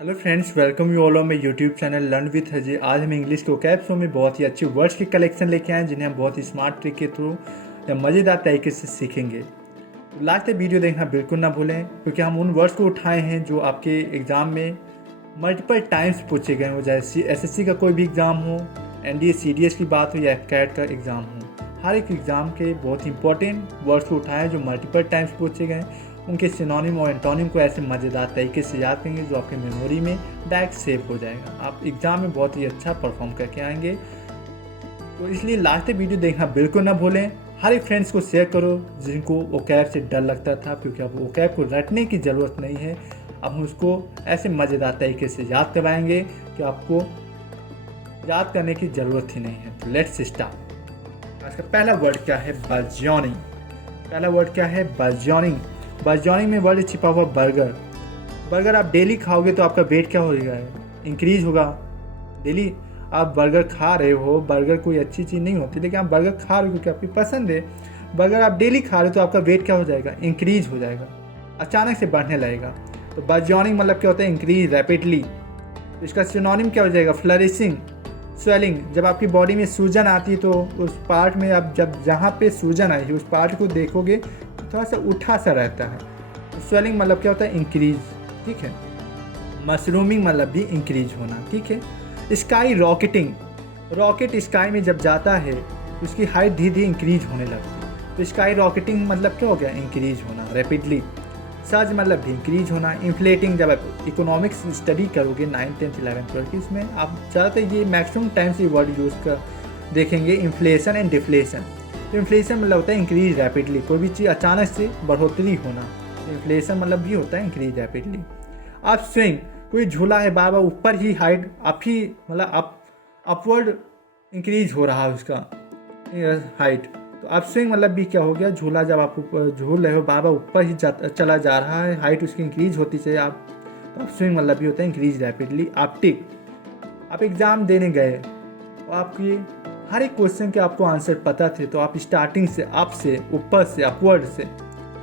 Hello friends, welcome you all on my YouTube channel learn with Ajay. आज हम English के vocab show में बहुत ही अच्छे वर्ड्स की कलेक्शन लेके आए हैं जिन्हें हम बहुत ही स्मार्ट ट्रिक के थ्रू या मज़ेदार तरीके से सीखेंगे। तो लास्ट तक वीडियो देखना बिल्कुल ना भूलें, क्योंकि हम उन वर्ड्स को उठाए हैं जो आपके एग्ज़ाम में मल्टीपल टाइम्स पूछे गए हो, चाहे एसएससी का कोई भी एग्ज़ाम हो, एनडीए सीडीएस की बात हो या कैट का एग्ज़ाम हो। हर एक एग्ज़ाम के बहुत इंपॉर्टेंट वर्ड्स को उठाए जो मल्टीपल टाइम्स पूछे गए, उनके सिनोनिम और एंटोनिम को ऐसे मज़ेदार तरीके से याद करेंगे जो आपके मेमोरी में डायरेक्ट सेव हो जाएगा। आप एग्ज़ाम में बहुत ही अच्छा परफॉर्म करके आएंगे। तो इसलिए लास्ट तक वीडियो देखना बिल्कुल ना भूलें। हर एक फ्रेंड्स को शेयर करो जिनको वोकैब से डर लगता था, क्योंकि अब वोकैब को रटने की ज़रूरत नहीं है। अब हम उसको ऐसे मज़ेदार तरीके से याद करवाएंगे कि आपको याद करने की ज़रूरत ही नहीं है। तो लेट्स स्टार्ट। आज का पहला वर्ड क्या है? बर्जियोनिंग। पहला वर्ड क्या है? बर्जियोनिंग। बर्जियोनिंग में वर्ड छिपा हुआ बर्गर। बर्गर आप डेली खाओगे तो आपका वेट क्या होगा? इंक्रीज होगा। डेली आप बर्गर खा रहे हो, बर्गर कोई अच्छी चीज़ नहीं होती, लेकिन आप बर्गर खा रहे हो क्योंकि आपकी पसंद है। बर्गर आप डेली खा रहे हो तो आपका वेट क्या हो जाएगा? इंक्रीज हो जाएगा, अचानक से बढ़ने लगेगा। तो बर्जियोनिंग मतलब क्या होता है? Increase rapidly. तो इसका सिनोनिम क्या हो जाएगा? Flourishing, swelling. जब आपकी बॉडी में सूजन आती है तो उस पार्ट में आप जब जहाँ पे सूजन आई है उस पार्ट को देखोगे तो थोड़ा सा उठा सा रहता है। तो स्वेलिंग मतलब क्या होता है? इंक्रीज। ठीक है। मशरूमिंग मतलब भी इंक्रीज होना। ठीक है। Sky rocketing. रॉकेट स्काई में जब जाता है तो उसकी हाइट धीरे धीरे इंक्रीज होने लगती है। तो स्काई रॉकेटिंग मतलब क्या हो गया? इंक्रीज होना रैपिडली। सर्ज मतलब भी इंक्रीज होना। इन्फ्लेटिंग, जब आप इकोनॉमिक्स स्टडी करोगे 9th 10th 11th 12th की, इसमें आप ज़्यादातर ये मैक्सिमम टाइम्स ये वर्ड यूज़ कर देखेंगे, इन्फ्लेशन एंड डिफ्लेशन। तो इन्फ्लेशन मतलब होता है इंक्रीज रैपिडली, कोई भी चीज़ अचानक से बढ़ोतरी होना। इन्फ्लेशन मतलब भी होता है इंक्रीज रैपिडली। आप स्विंग, कोई झूला है बार बार ऊपर ही हाइट अप ही मतलब अपवर्ड इंक्रीज हो रहा है उसका हाइट। तो आप स्विंग मतलब भी क्या हो गया? झूला जब आप ऊपर झूल रहे हो बार बार ऊपर ही चला जा रहा है, हाइट उसकी इंक्रीज होती चाहिए आप, तो आप स्विंग मतलब भी होता है इंक्रीज रैपिडली। आपटिक, आप एग्ज़ाम देने गए तो आपकी हर एक क्वेश्चन के आपको आंसर पता थे, तो आप स्टार्टिंग से अप से ऊपर से अपवर्ड से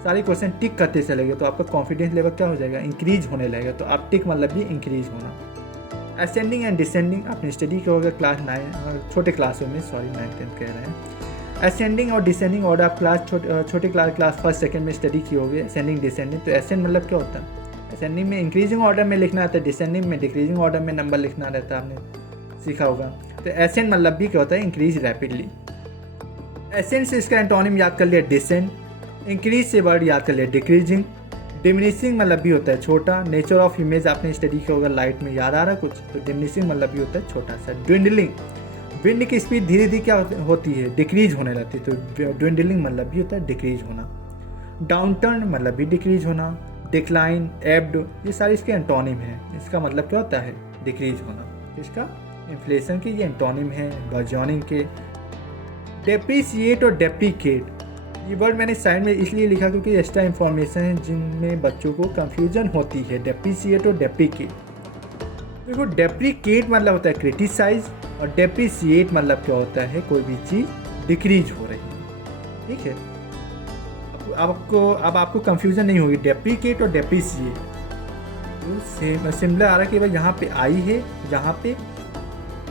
सारे क्वेश्चन टिक करते चलेंगे तो आपका कॉन्फिडेंस लेवल क्या हो जाएगा? इंक्रीज होने लगेगा। तो आप टिक मतलब भी इंक्रीज होना। असेंडिंग एंड डिसेंडिंग, आपने स्टडी किया होगा क्लास 9 छोटे क्लासों में, सॉरी 9th 10th कह रहे हैं। असेंडिंग और डिसेंडिंग ऑर्डर आप छोटे क्लास फर्स्ट सेकंड में स्टडी किए होगे, असेंडिंग डिसेंडिंग। तो असेंड मतलब क्या होता है? असेंडिंग में इंक्रीजिंग ऑर्डर में लिखना आता है, डिसेंडिंग में डिक्रीजिंग ऑर्डर में नंबर लिखना रहता है, आपने सीखा होगा। तो असेंड मतलब भी क्या होता है? Increase rapidly. असेंड से इसका एंटोनिम याद कर लिया डिसेंड। इंक्रीज से वर्ड याद कर लिया डिक्रीजिंग। डिमिनिशिंग मतलब भी होता है छोटा। नेचर ऑफ इमेज आपने स्टडी किया होगा, लाइट में याद आ रहा कुछ? तो डिमिनिशिंग मतलब भी होता है छोटा सा। ड्विंडलिंग, विंड की स्पीड धीरे धीरे क्या होती है? डिक्रीज होने लगती है। तो ड्विंडलिंग मतलब भी होता है डिक्रीज होना। डाउनटर्न मतलब भी डिक्रीज होना। डिक्लाइन, एब्ड, ये सारे इसके एंटोनिम हैं। इसका मतलब क्या होता है? डिक्रीज होना। इसका इन्फ्लेशन के ये एंटोनिम है बर्जियोनिंग के। डेप्रिसिएट और डेप्रिकेट, ये वर्ड मैंने साइड में इसलिए लिखा क्योंकि एक्स्ट्रा इन्फॉर्मेशन है जिनमें बच्चों को कंफ्यूजन होती है। डेप्रिसिएट और डेप्रिकेट, देखो डेप्रिकेट मतलब होता है क्रिटिसाइज और डेप्रिसिएट मतलब क्या होता है? कोई भी चीज़ डिक्रीज हो रही है। ठीक है। अब आपको कंफ्यूजन नहीं होगी डेप्रिकेट और डेप्रिसिएट। तो सिमिलर आ रहा है कि भाई यहाँ पे आई है, यहाँ पे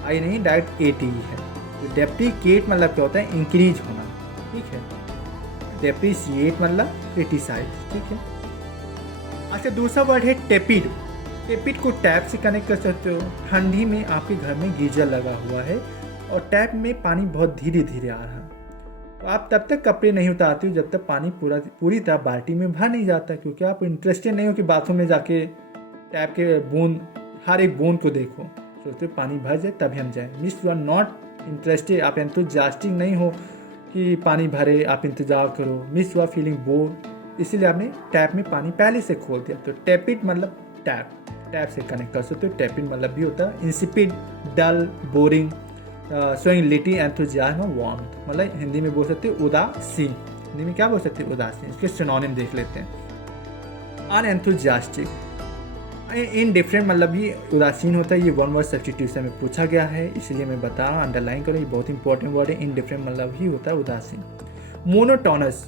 आई नहीं, डायरेक्ट एट ही है। तो डेप्रिकेट मतलब क्या होता है? इंक्रीज होना। ठीक है। डेप्रिसिएट मतलब क्रिटिसाइज। ठीक है। अच्छा, दूसरा वर्ड है टेपिड। टेपिड को टैप से कनेक्ट कर सकते हो। ठंडी में आपके घर में गीजर लगा हुआ है और टैप में पानी बहुत धीरे धीरे आ रहा है, तो आप तब तक कपड़े नहीं उतारते हो जब तक पानी पूरी तरह बाल्टी में भर नहीं जाता, क्योंकि आप इंटरेस्टेड नहीं हो कि बाथरूम में जाके टैप के बूंद हर एक बूंद को देखो। सोचते हो पानी भर जाए तभी हम जाएं। Means you are not interested, आप एंथुजियास्टिक नहीं हो कि पानी भरे, आप इंतजार करो। Miss you are feeling bore, इसीलिए आपने टैप में पानी पहले से खोल दिया। तो टैपिड मतलब टैप से कनेक्ट कर सकते हो। टैपिड मतलब भी होता है insipid, dull, boring, showing little enthusiasm, warmth. मतलब हिंदी में बोल सकते हो उदासीन। हिंदी में क्या बोल सकते हैं? उदासीन। इसके सिनोनिम देख लेते हैं। अनएंथुजियास्टिक, इनडिफरेंट मतलब भी उदासीन होता है। ये वन वर्ड सब्स्टिट्यूशन में पूछा गया है, इसलिए मैं बता रहा हूँ, अंडरलाइन करो, ये बहुत इंपॉर्टेंट वर्ड है। इनडिफरेंट मतलब ही होता है उदासीन। मोनोटोनस,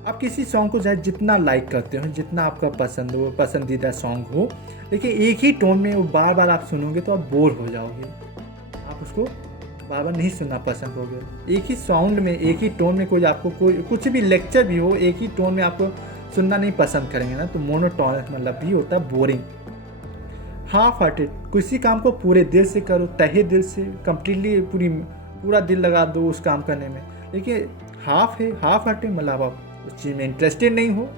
आप किसी सॉन्ग को चाहे जितना लाइक करते हो, जितना आपका पसंद हो, पसंदीदा सॉन्ग हो, लेकिन एक ही टोन में वो बार बार आप सुनोगे तो आप बोर हो जाओगे, आप उसको बार बार नहीं सुनना पसंद करोगे। एक ही साउंड में, एक ही टोन में कोई आपको कोई कुछ भी लेक्चर भी हो, एक ही टोन में आपको सुनना नहीं पसंद करेंगे ना, तो मोनोटोनस मतलब भी होता है बोरिंग। हाफ हार्टेड, किसी काम को पूरे दिल से करो, तहे दिल से, कंप्लीटली पूरा दिल लगा दो उस काम करने में। देखिए हाफ है, हाफ हार्टेड मतलब आप उस चीज़ में इंटरेस्टेड नहीं हो।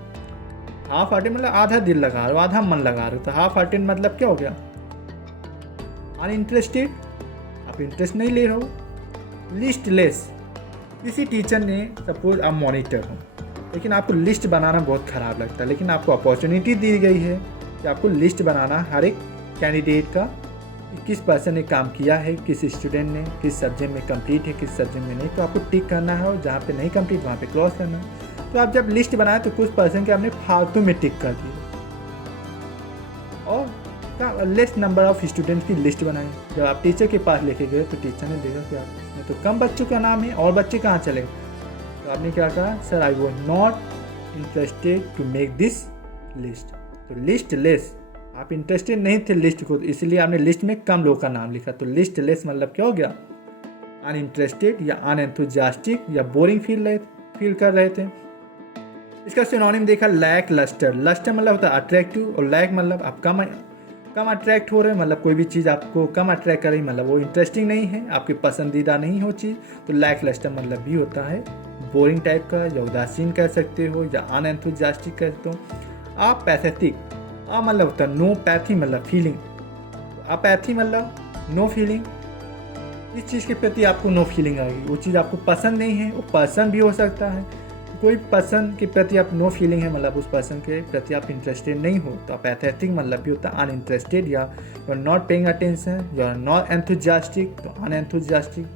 हाफ हार्टेड मतलब आधा दिल लगा रहे हो, आधा मन लगा रहे हो। तो हाफ हार्टेड मतलब क्या हो गया? अनइंटरेस्टेड, आप इंटरेस्ट नहीं ले रहे हो। लिस्टलेस, किसी टीचर ने, सपोज आप मॉनिटर हो, लेकिन आपको लिस्ट बनाना बहुत ख़राब लगता है, लेकिन आपको अपॉर्चुनिटी दी गई है कि आपको लिस्ट बनाना हर एक कैंडिडेट का, किस पर्सन ने काम किया है, किस स्टूडेंट ने, किस सब्जेक्ट में कंप्लीट है, किस सब्जेक्ट में नहीं, तो आपको टिक करना है और जहाँ पे नहीं कंप्लीट वहाँ पे क्रॉस करना है। तो आप जब लिस्ट बनाए तो कुछ पर्सन के आपने फालतू में टिक कर दिए और लेस नंबर ऑफ स्टूडेंट की लिस्ट बनाई। जब आप टीचर के पास लेके गए तो टीचर ने देखा कि आप इसमें तो कम बच्चों का नाम है और बच्चे कहाँ चले, तो आपने क्या कहा? Sir I was not interested to make this list. तो लिस्ट लेस, आप इंटरेस्टेड नहीं थे लिस्ट को, तो इसलिए आपने लिस्ट में कम लोगों का नाम लिखा। तो लिस्ट लेस मतलब क्या हो गया? अनइंटरेस्टेड या अनएंथुजियास्टिक या बोरिंग फील कर रहे थे। इसका सिनोनिम देखा लैक लस्टर। लस्टर मतलब होता है अट्रैक्टिव और लैक मतलब आप कम अट्रैक्ट हो रहे हैं, मतलब कोई भी चीज़ आपको कम अट्रैक्ट कर रही, मतलब वो इंटरेस्टिंग नहीं है, आपकी पसंदीदा नहीं हो चीज़। तो लैक लस्टर मतलब भी होता है बोरिंग टाइप का, या उदासीन कह सकते हो, या अनएंथुजियास्टिक कह सकते हो। आप पैथेटिक, मतलब होता है नो, पैथी मतलब फीलिंग, अपैथी मतलब नो फीलिंग, इस चीज़ के प्रति आपको नो फीलिंग आएगी, वो चीज़ आपको पसंद नहीं है। वो पर्सन भी हो सकता है, कोई पर्सन के प्रति आप नो फीलिंग है, मतलब उस पर्सन के प्रति आप इंटरेस्टेड नहीं हो। तो अपैथेटिक मतलब भी होता है अनइंटरेस्टेड, या you are not paying attention, you are not enthusiastic. तो अनएंथुजियास्टिक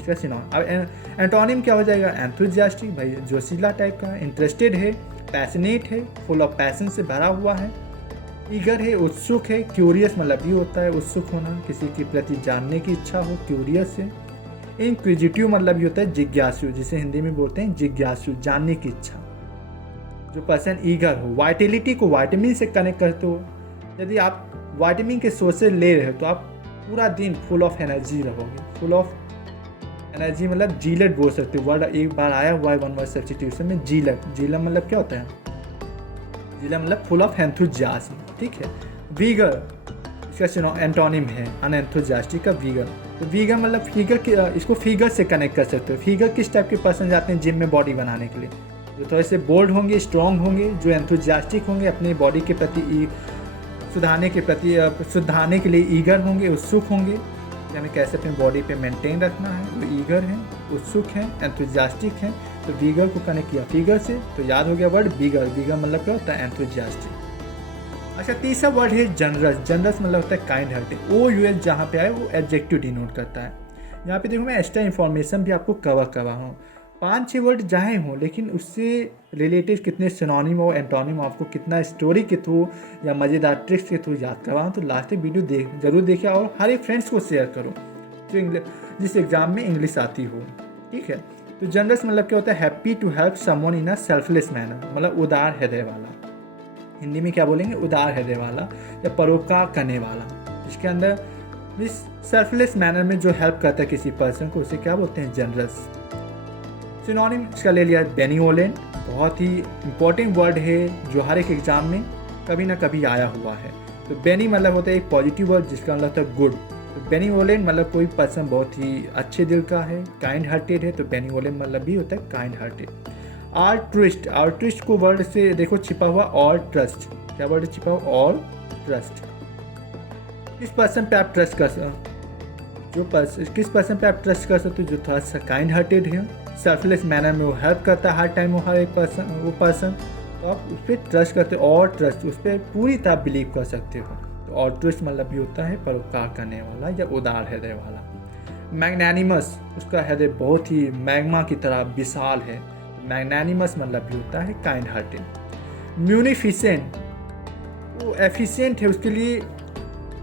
इसका सिनोनिम। अब एंटोनिम क्या हो जाएगा? एंथुजियास्टिक, भाई जोशीला टाइप का, इंटरेस्टेड है, पैशनेट है, फुल ऑफ पैशन से भरा हुआ है, ईगर है, उत्सुक है। क्यूरियस मतलब भी होता है उत्सुक होना, किसी के प्रति जानने की इच्छा हो, क्यूरियस है। इंक्विजिटिव मतलब भी होता है जिज्ञासु, जिसे हिंदी में बोलते हैं जिज्ञासु, जानने की इच्छा। जो पर्सन ईगर हो, वाइटलिटी को वाइटामिन से कनेक्ट करते हो। यदि आप वाइटामिन के सोर्सेज ले रहे हो तो आप पूरा दिन फुल ऑफ एनर्जी रहोगे। फुल ऑफ एनर्जी मतलब जीलट बोल सकते हो, वर्ड एक बार आया हुआ है वन वर्ड सब्स्टिट्यूशन में, जीलट। जीलट मतलब क्या होता है? जीलट मतलब फुल ऑफ एंथुजियाज्म, ठीक है। वीगर, इसका एंटोनिम है अनएंथुजियास्टिक का वीगर। तो वीगर मतलब फिगर के, इसको फिगर से कनेक्ट कर सकते हो। फिगर किस टाइप के पर्सन जाते हैं जिम में बॉडी बनाने के लिए? जो थोड़े से बोल्ड होंगे, स्ट्रॉन्ग होंगे, जो एंथुजियास्टिक होंगे, अपनी बॉडी के प्रति सुधारने के लिए ईगर होंगे, उत्सुक होंगे, हमें कैसे अपनी बॉडी पे मेंटेन रखना है, वो ईगर हैं, उत्सुक हैं, एंथुजियास्टिक हैं। तो वीगर को कनेक्ट किया फिगर से, तो याद हो गया वर्ड वीगर। वीगर मतलब क्या होता है? एंथुजियास्टिक। अच्छा, तीसरा वर्ड है जनरस। जनरस मतलब होता है काइंड हार्टेड। OUS जहाँ पे आए वो एडजेक्टिव डिनोट करता है। यहाँ पे देखो मैं एक्स्ट्रा इन्फॉर्मेशन भी आपको कवर कर रहा हूँ। 5-6 वर्ड जाए हों, लेकिन उससे रिलेटेड कितने सिनोनिम और एंटोनिम आपको कितना स्टोरी के थ्रू या मज़ेदार ट्रिक्स के थ्रू याद करवाऊँ, तो लास्ट तक वीडियो जरूर देखिए और हर एक फ्रेंड्स को शेयर करो जो जिस एग्ज़ाम में इंग्लिश आती हो, ठीक है। तो जनरस मतलब क्या होता है? Happy to help someone in a selfless manner, मतलब उदार हृदय वाला। हिंदी में क्या बोलेंगे? उदार हृदय वाला या परोपकार करने वाला, जिसके अंदर इस सेल्फलेस मैनर में जो हेल्प करता है किसी पर्सन को, उसे क्या बोलते हैं? जनरस। सिनोनिम इसका ले लिया बेनिवोलेंट, बहुत ही इंपॉर्टेंट वर्ड है जो हर एक एग्जाम में कभी ना कभी आया हुआ है। तो बेनी मतलब होता है एक पॉजिटिव वर्ड जिसका मतलब होता है गुड। तो बेनिवोलेंट मतलब कोई पर्सन बहुत ही अच्छे दिल का है, काइंड हार्टेड है, तो बेनिवोलेंट मतलब भी होता है काइंड हार्टेड। आल्ट्रुइस्ट को वर्ड से देखो छिपा हुआ ऑल ट्रस्ट, क्या वर्ड छिपा हुआ? All trust. किस पर्सन पे आप ट्रस्ट कर सकते, किस पर्सन पे आप ट्रस्ट कर सकते हो? जो थोड़ा सा काइंड हार्टेड है, सेल्फलेस मैनर में वो हेल्प करता है हर टाइम, वो हर एक पर्सन, तो आप उस पर ट्रस्ट करते हो। और ट्रस्ट, उस पर पूरी तरह बिलीव कर सकते हो। तो और ट्रस्ट मतलब भी होता है परोपकार करने वाला या उदार हृदय वाला। मैग्नानिमस, उसका हृदय बहुत ही मैग्मा की तरह विशाल है। मैग्नानिमस मतलब भी होता है काइंड हार्टेड। म्यूनिफिसेंट, वो एफिशिएंट है, उसके लिए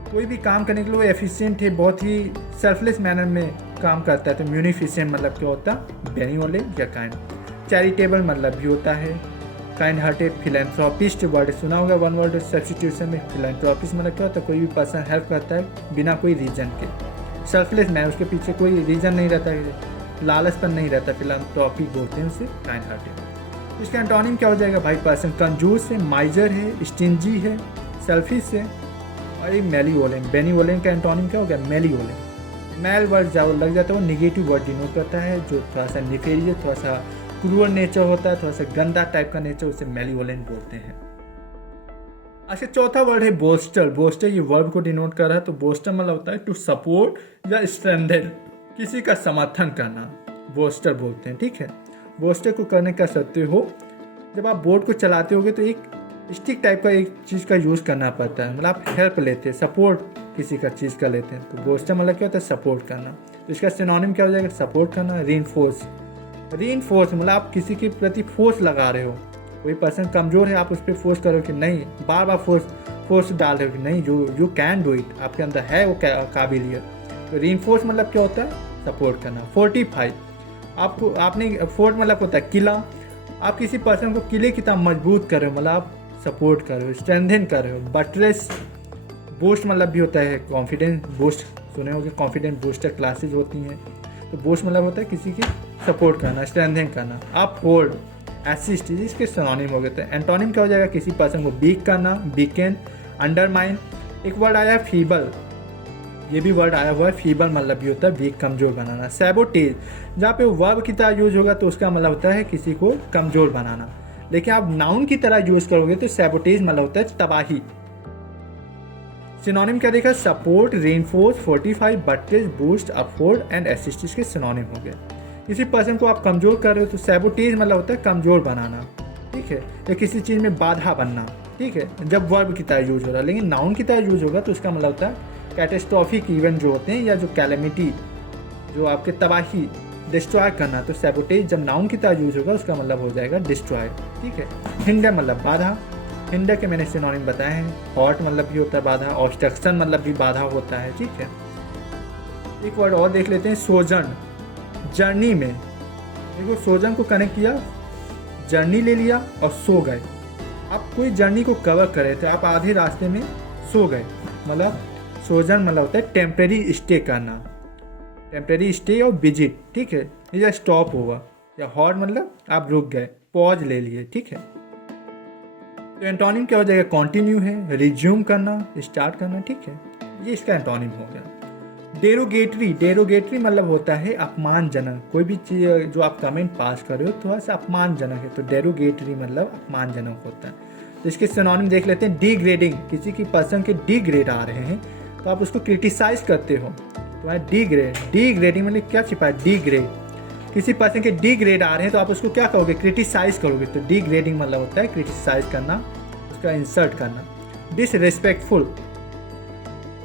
कोई भी काम करने के लिए वो एफिशिएंट है, बहुत ही सेल्फलेस मैनर में काम करता है। तो म्यूनिफिसेंट मतलब क्या होता है? बेनिवोलेंट या काइंड। चैरिटेबल मतलब भी होता है काइंड हार्टेड, फिलेंथ्रोपिस्ट वर्ड सुना होगा, वन वर्ड सब्स्टिट्यूशन में। फिलेंथ्रोपिस्ट मतलब क्या होता है, कोई भी पर्सन हेल्प करता है बिना कोई रीजन के। सेल्फलेस मैन, उसके पीछे कोई रीजन नहीं रहता है, लालचपन नहीं रहता, फिलेंथ्रोपी बोलते हैं उसे, काइंड हार्टेड। इसका एंटोनिम क्या हो जाएगा भाई, पर्सन कंजूस है, माइजर है, स्टिंजी है, सेल्फिश है, और एक मेलीवोलेंट। बेनीवोलेंट का एंटोनिम क्या हो गया, मेलीवोलेंट। मैल वर्ड जब लग जाता है वो निगेटिव वर्ड डिनोट करता है, जो थोड़ा सा निफेरियस, थोड़ा सा क्रूअल नेचर होता है, थोड़ा सा गंदा टाइप का नेचर, उसे मेलीवोलेंट बोलते हैं। अच्छा, चौथा वर्ड है बोस्टर। बोस्टर ये वर्ब को डिनोट कर रहा है, तो बोस्टर मतलब होता है टू सपोर्ट या स्ट्रेंथन, किसी का समर्थन करना, बोस्टर बोलते हैं। ठीक है, बोस्टर को करने का सकते हो, जब आप बोट को चलाते होगे तो एक स्टिक टाइप का एक चीज़ का यूज़ करना पड़ता है, मतलब आप हेल्प लेते हैं, सपोर्ट किसी का चीज़ का लेते हैं, तो बोस्टर मतलब क्या होता है, सपोर्ट करना। तो इसका सिनोनिम क्या हो जाएगा, सपोर्ट करना। रीइंफोर्स, रीइंफोर्स मतलब आप किसी के प्रति फोर्स लगा रहे हो, कोई पर्सन कमज़ोर है, आप उस पर फोर्स करो कि नहीं, बार बार फोर्स डाल रहे हो कि नहीं, यू कैन डू इट, आपके अंदर है वो काबिलियत। तो रीइंफोर्स मतलब क्या होता है, सपोर्ट करना। फोर्टिफाई, आपको आपने फोर्ट मतलब होता है किला, आप किसी पर्सन को किले की तरह मजबूत कर रहे हो, मतलब आप सपोर्ट कर रहे हो, स्ट्रेंथन कर रहे हो। बटरेस, बूस्ट मतलब भी होता है कॉन्फिडेंस बूस्ट, सुने होंगे कॉन्फिडेंस बूस्टर क्लासेज होती हैं, तो बूस्ट मतलब होता है किसी की सपोर्ट करना, स्ट्रेंथन करना। आप होल्ड, असिस्ट, इसके सिनोनिम हो गए थे। एंटोनिम क्या हो जाएगा, किसी पर्सन को वीक करना, वीकेंड, अंडरमाइन। एक वर्ड आया फीबल, ये भी वर्ड आया हुआ है, फीबल मतलब भी होता है वीक, कमजोर बनाना। सैबोटेज, जहाँ पे वर्ब की तरह यूज होगा तो उसका मतलब होता है किसी को कमजोर बनाना, लेकिन आप नाउन की तरह यूज करोगे तो सैबोटेज मतलब होता है तबाही। सिनोनिम क्या देखा, support, reinforce, fortify, buttress, boost, uphold and assist, इसके सिनोनिम हो गए। किसी पर्सन को आप कमजोर कर रहे हो तो सैबोटेज मतलब होता है कमजोर बनाना, ठीक है, या किसी चीज़ में बाधा बनना, ठीक है, जब वर्ब की तरह यूज हो रहा है। लेकिन नाउन की तरह यूज होगा तो उसका मतलब होता है कैटेस्ट्रॉफिक इवेंट जो होते हैं, या जो कैलेमिटी, जो आपके तबाही, डिस्ट्रॉय करना। तो सैबोटेज जब नाउन की तरह यूज होगा उसका मतलब हो जाएगा डिस्ट्रॉय, ठीक है। हिंडर मतलब बाधा, हिंडर के मैंने सिनोनिम बताए हैं। हॉट मतलब भी होता है बाधा, ऑब्स्ट्रक्शन मतलब भी बाधा होता है, ठीक है। एक वर्ड और देख लेते हैं, सोजन। जर्नी में देखो, सोजन को कनेक्ट किया, जर्नी ले लिया और सो गए। आप कोई जर्नी को कवर कर रहे थे, आप आधे रास्ते में सो गए, मतलब सोजन मतलब होता है टेम्परेरी स्टे करना, टेम्परेरी स्टे और विजिट, ठीक है, या स्टॉप होगा। या हॉट मतलब आप रुक गए, पॉज ले लिए, ठीक है। तो एंटोनिम क्या हो जाएगा, कॉन्टिन्यू है, रिज्यूम करना, स्टार्ट करना, ठीक है, ये इसका एंटोनिम हो गया। डेरोगेटरी, डेरोगेटरी मतलब होता है अपमानजनक, कोई भी चीज़ जो आप कमेंट पास कर रहे हो थोड़ा सा अपमानजनक है, तो डेरोगेटरी मतलब अपमानजनक होता है। तो इसके सिनोनिम देख लेते हैं, डिग्रेडिंग, किसी की पर्सन के डिग्रेड आ रहे हैं तो आप उसको क्रिटिसाइज करते हो, तो डिग्रेड, डिग्रेडिंग मतलब क्या छिपा है, डिग्रेड, किसी पर्सन के डिग्रेड आ रहे हैं तो आप उसको क्या कहोगे, क्रिटिसाइज करोगे। तो डिग्रेडिंग मतलब होता है क्रिटिसाइज करना, उसका इंसल्ट करना। डिसरिस्पेक्टफुल,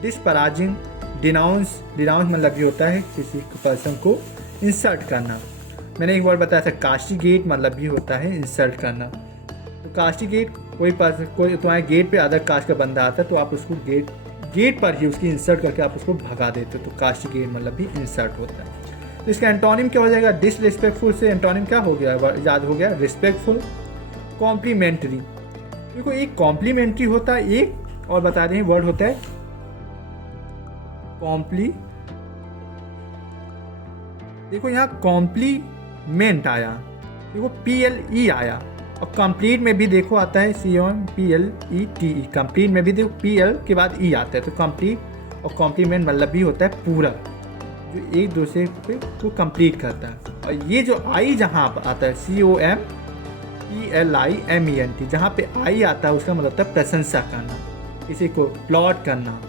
डिसपराजिंग, डिनाउंस, डिनाउंस मतलब भी होता है किसी पर्सन को इंसल्ट करना। मैंने एक बार बताया था, कास्टिगेट मतलब भी होता है इंसल्ट करना। तो कास्टिगेट, कोई पर्सन, कोई तुम्हारे गेट पे अदर कास्ट का बंदा आता है तो आप उसको गेट पर ही उसकी इंसल्ट करके आप उसको भगा देते हो, तो कास्टिगेट मतलब भी इंसल्ट होता है। तो इसका एंटोनिम क्या हो जाएगा, डिसरिस्पेक्टफुल से एंटोनिम क्या हो गया, याद हो गया, रिस्पेक्टफुल। कॉम्प्लीमेंट्री, देखो एक कॉम्प्लीमेंट्री होता है, एक और बता रहे हैं वर्ड होता है कॉम्प्ली, देखो यहाँ कॉम्प्लीमेंट आया, देखो PLE आया, और कंप्लीट में भी देखो आता है COMPLETE, कंप्लीट में भी देखो PL के बाद E आता है, तो कंप्लीट और कॉम्प्लीमेंट मतलब भी होता है पूरा, जो एक दूसरे को कंप्लीट करता है। और ये जो I जहाँ आता है COMPLIMENT, जहाँ पे I आता है उसका मतलब होता है प्रशंसा करना, किसी को प्लॉट करना,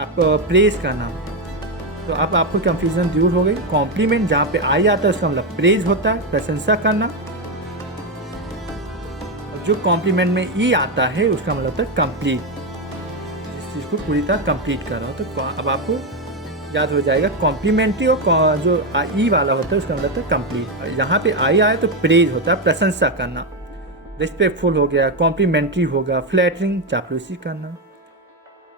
आप प्रेज करना। तो अब आपको कंफ्यूजन दूर हो गई। कॉम्प्लीमेंट जहाँ पे आई आता है उसका मतलब प्रेज होता है, प्रशंसा करना, और जो कॉम्प्लीमेंट में ई आता है उसका मतलब होता है कंप्लीट, जिस चीज़ को पूरी तरह कंप्लीट कर रहा हो। तो अब आपको याद हो जाएगा, कॉम्प्लीमेंट्री और जो ई वाला होता है उसका मतलब होता है कंप्लीट। यहाँ पे आई आए तो प्रेज होता है, प्रशंसा करना। रिस्पेक्टफुल हो गया, कॉम्प्लीमेंट्री होगा, फ्लैटरिंग, चापलूसी करना,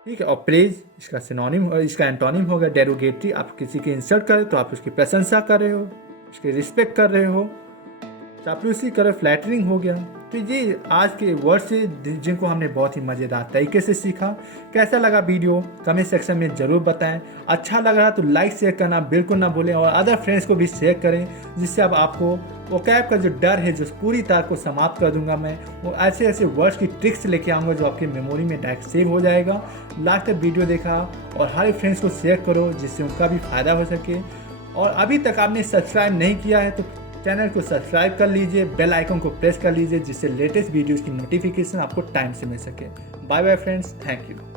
ठीक है। और प्रेज इसका सिनोनिम और इसका एंटोनिम होगा डेरोगेटरी, आप किसी की इंसल्ट करें तो आप उसकी प्रशंसा कर रहे हो, उसकी रिस्पेक्ट कर रहे हो, चापलूसी करो, फ्लैटरिंग हो गया। तो ये आज के वर्ड से जिनको हमने बहुत ही मज़ेदार तरीके से सीखा। कैसा लगा वीडियो कमेंट सेक्शन में ज़रूर बताएं। अच्छा लग रहा तो लाइक शेयर करना बिल्कुल ना भूलें और अदर फ्रेंड्स को भी शेयर करें, जिससे अब आपको वोकैब का जो डर है जो पूरी तरह को समाप्त कर दूंगा मैं। वो ऐसे ऐसे वर्ड्स की ट्रिक्स लेके आऊँगा जो आपकी मेमोरी में डायरेक्ट सेव हो जाएगा। लास्ट तक वीडियो देखा और हर फ्रेंड्स को शेयर करो जिससे उनका भी फ़ायदा हो सके। और अभी तक आपने सब्सक्राइब नहीं किया है तो चैनल को सब्सक्राइब कर लीजिए, बेल आइकन को प्रेस कर लीजिए, जिससे लेटेस्ट वीडियोस की नोटिफिकेशन आपको टाइम से मिल सके। Bye bye friends, thank you.